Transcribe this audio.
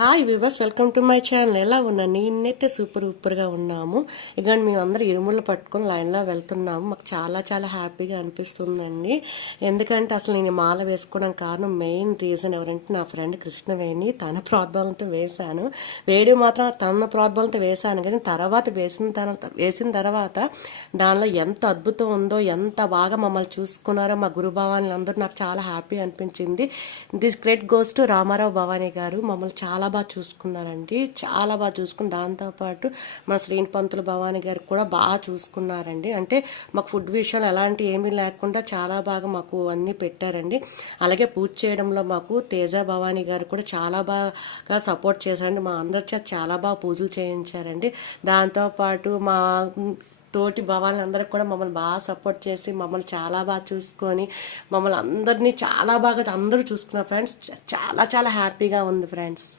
Hi viewers, welcome to my channel. ఎలా ఉన్నా నేనైతే సూపర్గా ఉన్నాము. ఇక మేమందరం ఇరుముళ్ళు పట్టుకొని లైన్లో వెళ్తున్నాము. మాకు చాలా చాలా హ్యాపీగా అనిపిస్తుందండి. ఎందుకంటే అసలు నేను మాల వేసుకోవడం కారణం మెయిన్ రీజన్ ఎవరంటే నా ఫ్రెండ్ కృష్ణవేణి. తన ప్రాబ్లంతో వేశాను. వేడి మాత్రం తన ప్రాబ్లంతో వేశాను, కానీ తర్వాత వేసిన తర్వాత దానిలో ఎంత అద్భుతం ఉందో, ఎంత బాగా మమ్మల్ని చూసుకున్నారో మా గురు భవాని అందరూ నాకు చాలా హ్యాపీ అనిపించింది. This great goes to Ramarao Bhavani garu. మమ్మల్ని చాలా బాగా చూసుకున్నారండి, చాలా బాగా చూసుకుని దాంతోపాటు మన శ్రీని పంతులు భవానీ గారు కూడా బాగా చూసుకున్నారండి. అంటే మాకు ఫుడ్ విషయాలు ఎలాంటి ఏమీ లేకుండా చాలా బాగా మాకు అన్నీ పెట్టారండి. అలాగే పూజ చేయడంలో మాకు తేజ భవానీ గారు కూడా చాలా బాగా సపోర్ట్ చేశారండి. మా అందరి చేత చాలా బాగా పూజలు చేయించారండి. దాంతోపాటు మా తోటి భవానీ అందరికి కూడా మమ్మల్ని బాగా సపోర్ట్ చేసి మమ్మల్ని చాలా బాగా చూసుకొని మమ్మల్ని అందరినీ చాలా బాగా అందరూ చూసుకున్నారు ఫ్రెండ్స్. చాలా చాలా హ్యాపీగా ఉంది ఫ్రెండ్స్.